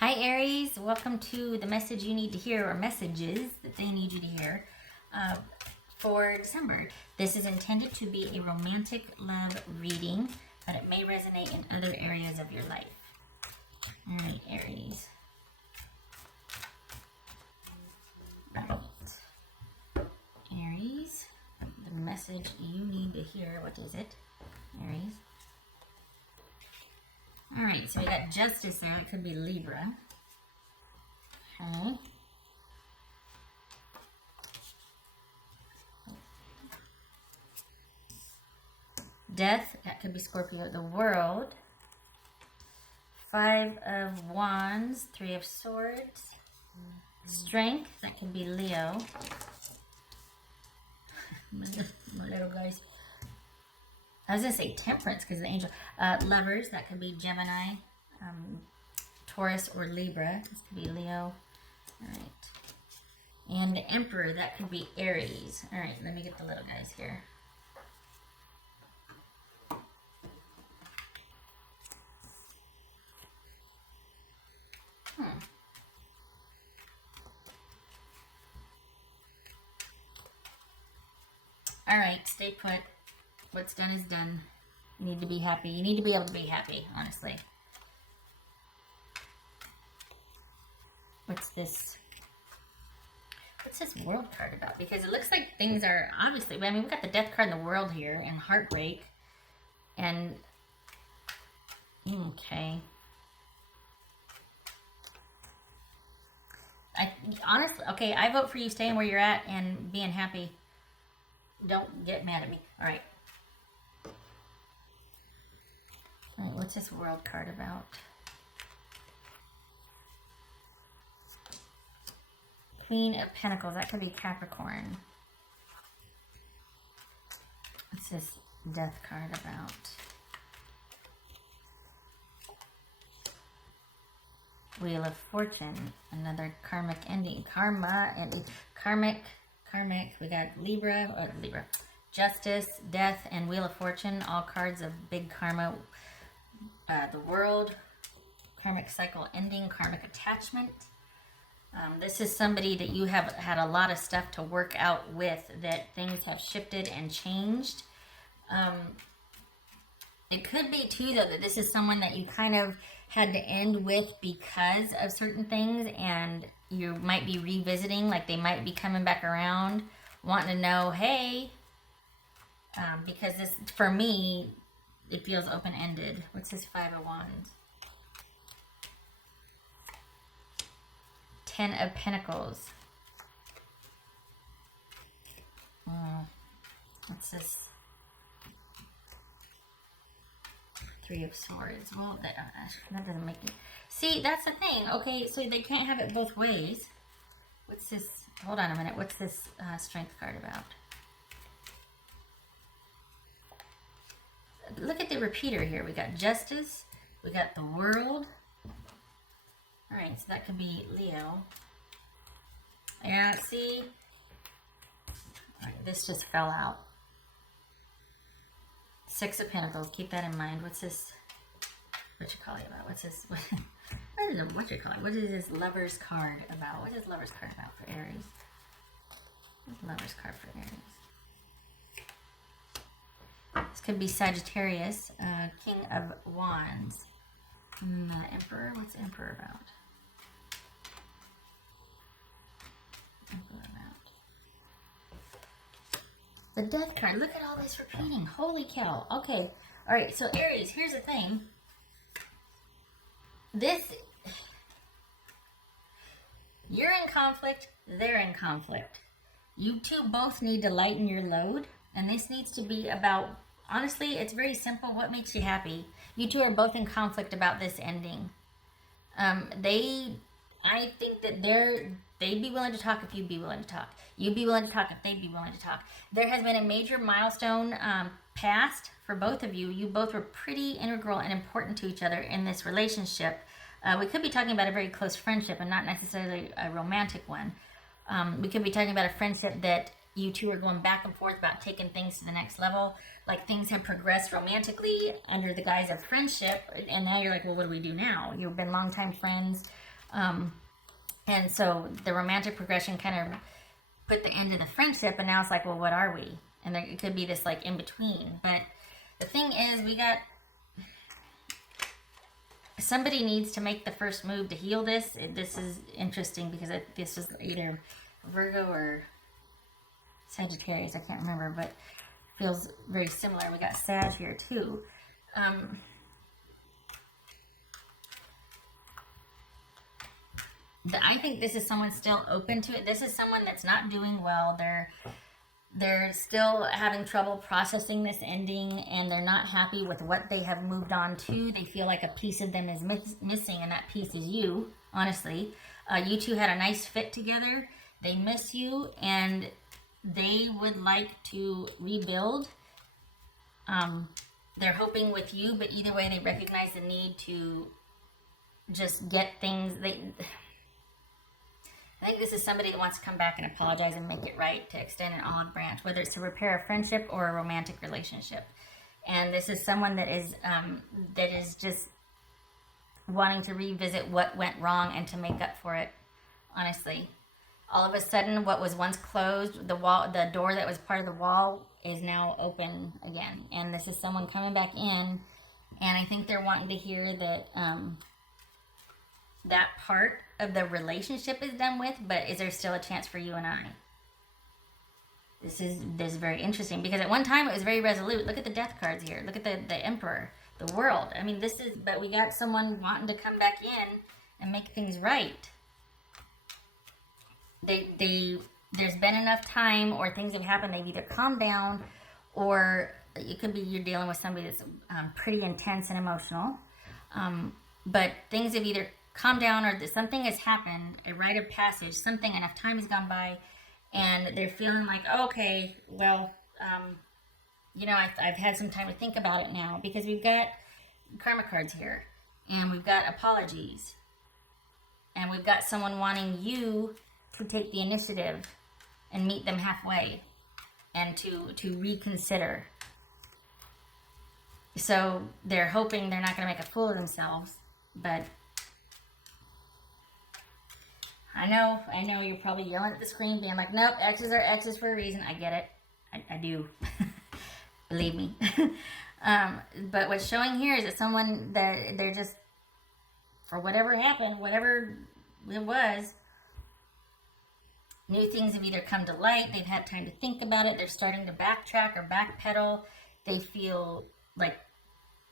Hi Aries, welcome to the message you need to hear, or messages that they need you to hear for December. This is intended to be a romantic love reading, but it may resonate in other areas of your life. All right, Aries. Right. Aries, the message you need to hear. What is it, Aries? All right, so we got Justice there. It could be Libra. Okay. Death, that could be Scorpio. The World. Five of Wands, Three of Swords. Strength, that could be Leo. My little guys. I was going to say Temperance because of the angel. Lovers, that could be Gemini, Taurus, or Libra. This could be Leo. All right. And the Emperor, that could be Aries. All right, let me get the little guys here. All right, stay put. What's done is done. You need to be happy. You need to be able to be happy, honestly. What's this? What's this World card about? Because it looks like things are obviously, I mean, we got the Death card in the World here, and heartbreak. And, okay. Honestly, okay, I vote for you staying where you're at and being happy. Don't get mad at me. All right. All right, what's this World card about? Queen of Pentacles. That could be Capricorn. What's this Death card about? Wheel of Fortune. Another karmic ending. Karma and karmic. We got Libra. Justice, Death, and Wheel of Fortune. All cards of big karma. The World. Karmic cycle ending. Karmic attachment. This is somebody that you have had a lot of stuff to work out with, that things have shifted and changed. It could be too, though, that this is someone that you kind of had to end with because of certain things, and you might be revisiting, like they might be coming back around, wanting to know, hey, because this, for me, it feels open-ended. What's this Five of Wands? Ten of Pentacles. What's this? Three of Swords. Well, that doesn't make it. See, that's the thing. Okay, so they can't have it both ways. What's this? Hold on a minute. What's this Strength card about? Look at the repeater here. We got Justice. We got the World. All right, so that could be Leo. Yeah, see? All right, this just fell out. Six of Pentacles. Keep that in mind. What's this? What you call it about? What's this? What you call it? What is this Lover's card about? What is Lover's card about for Aries? What's Lover's card for Aries? This could be Sagittarius. King of Wands. Emperor. What's Emperor about? The Death card. Look at all this repeating. Holy cow. Okay. All right. So Aries, here's the thing. You're in conflict. They're in conflict. You two both need to lighten your load. And this needs to be about, honestly, it's very simple. What makes you happy? You two are both in conflict about this ending. I think that they'd be willing to talk if you'd be willing to talk. You'd be willing to talk if they'd be willing to talk. There has been a major milestone passed for both of you. You both were pretty integral and important to each other in this relationship. We could be talking about a very close friendship and not necessarily a romantic one. We could be talking about a friendship that you two are going back and forth about taking things to the next level. Like things have progressed romantically under the guise of friendship. And now you're like, well, what do we do now? You've been longtime friends. And so the romantic progression kind of put the end to the friendship, and now it's like, well, what are we? And there, it could be this like in between. But the thing is, we got somebody needs to make the first move to heal this. This is interesting because this is either Virgo or Sagittarius. I can't remember, but feels very similar. We got Sag here too. I think this is someone still open to it. This is someone that's not doing well. They're still having trouble processing this ending, and they're not happy with what they have moved on to. They feel like a piece of them is missing, and that piece is you, honestly. You two had a nice fit together. They miss you, and they would like to rebuild. They're hoping with you, but either way, they recognize the need to just get things... I think this is somebody that wants to come back and apologize and make it right, to extend an olive branch, whether it's to repair a friendship or a romantic relationship. And this is someone that is just wanting to revisit what went wrong and to make up for it, honestly. All of a sudden, what was once closed, the door that was part of the wall is now open again. And this is someone coming back in, and I think they're wanting to hear that that part of the relationship is done with, but is there still a chance for you and I? This is very interesting, because at one time it was very resolute. Look at the death cards here. Look at the Emperor, the World. I mean, but we got someone wanting to come back in and make things right. There's been enough time, or things have happened. They've either calmed down, or it could be you're dealing with somebody that's pretty intense and emotional. But things have either calm down, or something has happened, a rite of passage, something, enough time has gone by, and they're feeling like, oh, okay, well, I've had some time to think about it now, because we've got karma cards here, and we've got apologies, and we've got someone wanting you to take the initiative and meet them halfway, and to reconsider. So they're hoping they're not going to make a fool of themselves, but I know you're probably yelling at the screen, being like, nope, X's are X's for a reason. I get it. I do. Believe me. But what's showing here is that someone that they're just, for whatever happened, whatever it was, new things have either come to light, they've had time to think about it, they're starting to backtrack or backpedal. They feel like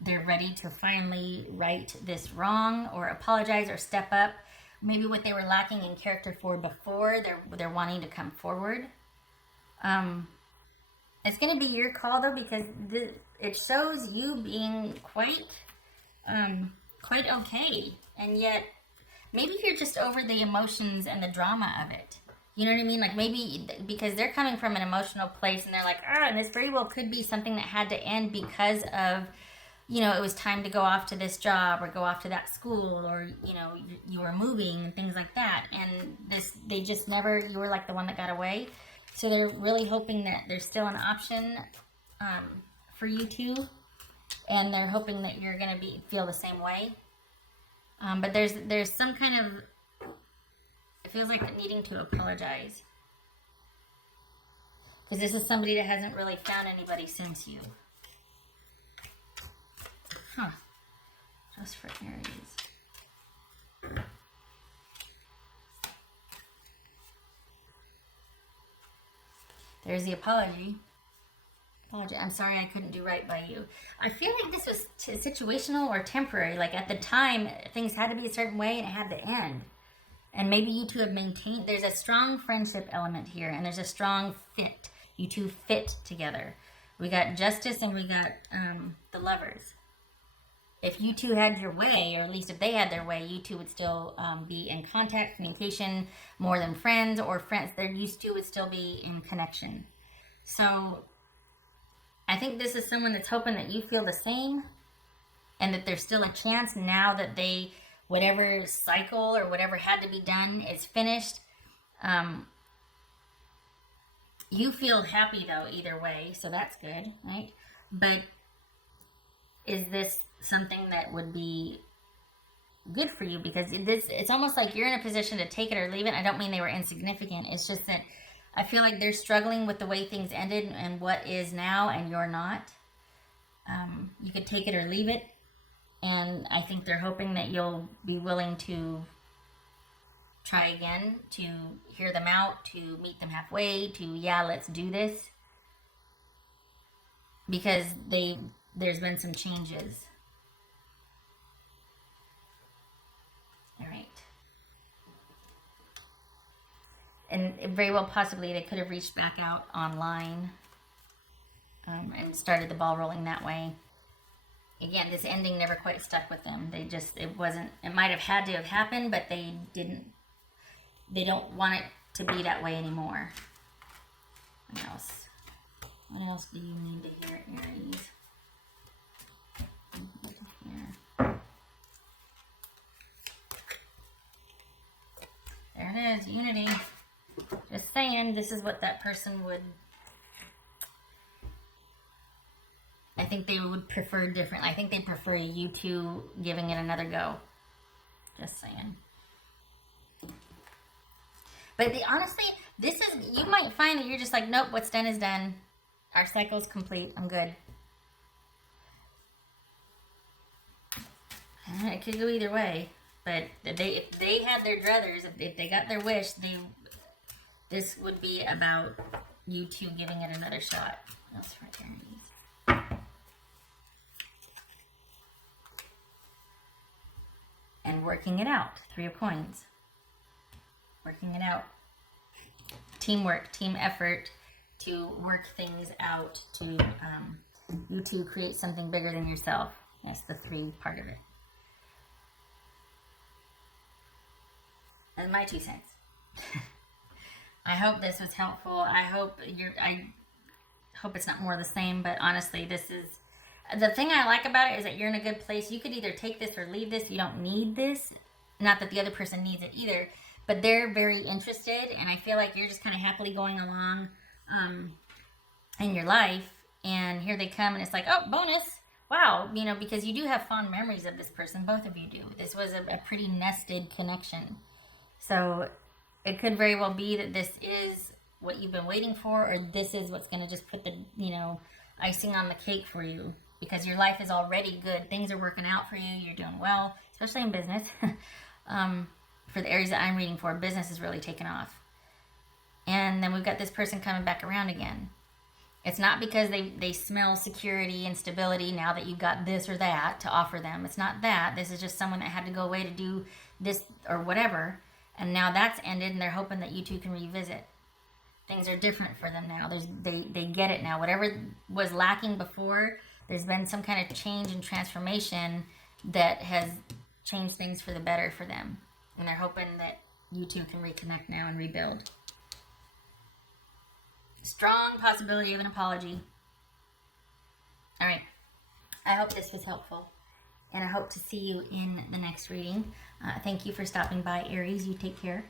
they're ready to finally right this wrong, or apologize, or step up. Maybe what they were lacking in character for before, they're wanting to come forward. It's going to be your call, though, because it shows you being quite okay, and yet maybe you're just over the emotions and the drama of it. You know what I mean? Like, maybe because they're coming from an emotional place, and they're like, and this very well could be something that had to end because of, it was time to go off to this job, or go off to that school, or, you were moving and things like that. And they just never, you were like the one that got away. So they're really hoping that there's still an option for you two. And they're hoping that you're going to feel the same way. But there's some kind of, it feels like needing to apologize. Because this is somebody that hasn't really found anybody since you. Huh. Just for Aries. There's the apology. I'm sorry I couldn't do right by you. I feel like this was situational or temporary. Like, at the time, things had to be a certain way, and it had to end. And maybe you two have maintained... There's a strong friendship element here, and there's a strong fit. You two fit together. We got Justice, and we got the Lovers. If you two had your way, or at least if they had their way, you two would still be in contact, communication, more than friends, or friends. You two would still be in connection. So I think this is someone that's hoping that you feel the same, and that there's still a chance now that whatever cycle or whatever had to be done is finished. You feel happy, though, either way, so that's good, right? But is this something that would be good for you, because it's almost like you're in a position to take it or leave it. I don't mean they were insignificant. It's just that I feel like they're struggling with the way things ended and what is now, and you're not. You could take it or leave it, and I think they're hoping that you'll be willing to try again, to hear them out, to meet them halfway, to, yeah, let's do this, because there's been some changes. All right. And very well possibly they could have reached back out online, and started the ball rolling that way. Again, this ending never quite stuck with them. It might have had to have happened, but they don't want it to be that way anymore. What else? What else do you need to hear, Aries? There it is, unity. Just saying, this is what that person would... I think they would prefer different. I think they prefer you two giving it another go. Just saying. But honestly, you might find that you're just like, nope, what's done is done. Our cycle's complete. I'm good. It could go either way. But if they had their druthers, if they got their wish, this would be about you two giving it another shot. That's right there. And working it out. 3 of Coins. Working it out. Teamwork, team effort to work things out, to you two create something bigger than yourself. That's the 3 part of it. That's my 2 cents. I hope this was helpful. I hope it's not more of the same, but honestly, this is the thing I like about it, is that you're in a good place. You could either take this or leave this. You don't need this. Not that the other person needs it either, but they're very interested, and I feel like you're just kind of happily going along in your life, and here they come, and it's like, oh, bonus. Wow, because you do have fond memories of this person. Both of you do. This was a pretty nested connection. So it could very well be that this is what you've been waiting for, or this is what's going to just put the, icing on the cake for you, because your life is already good. Things are working out for you. You're doing well, especially in business. For the Aries that I'm reading for, business is really taken off. And then we've got this person coming back around again. It's not because they smell security and stability now that you've got this or that to offer them. It's not that. This is just someone that had to go away to do this or whatever. And now that's ended, and they're hoping that you two can revisit. Things are different for them now. They get it now. Whatever was lacking before, there's been some kind of change and transformation that has changed things for the better for them. And they're hoping that you two can reconnect now and rebuild. Strong possibility of an apology. All right. I hope this was helpful, and I hope to see you in the next reading. Thank you for stopping by, Aries. You take care.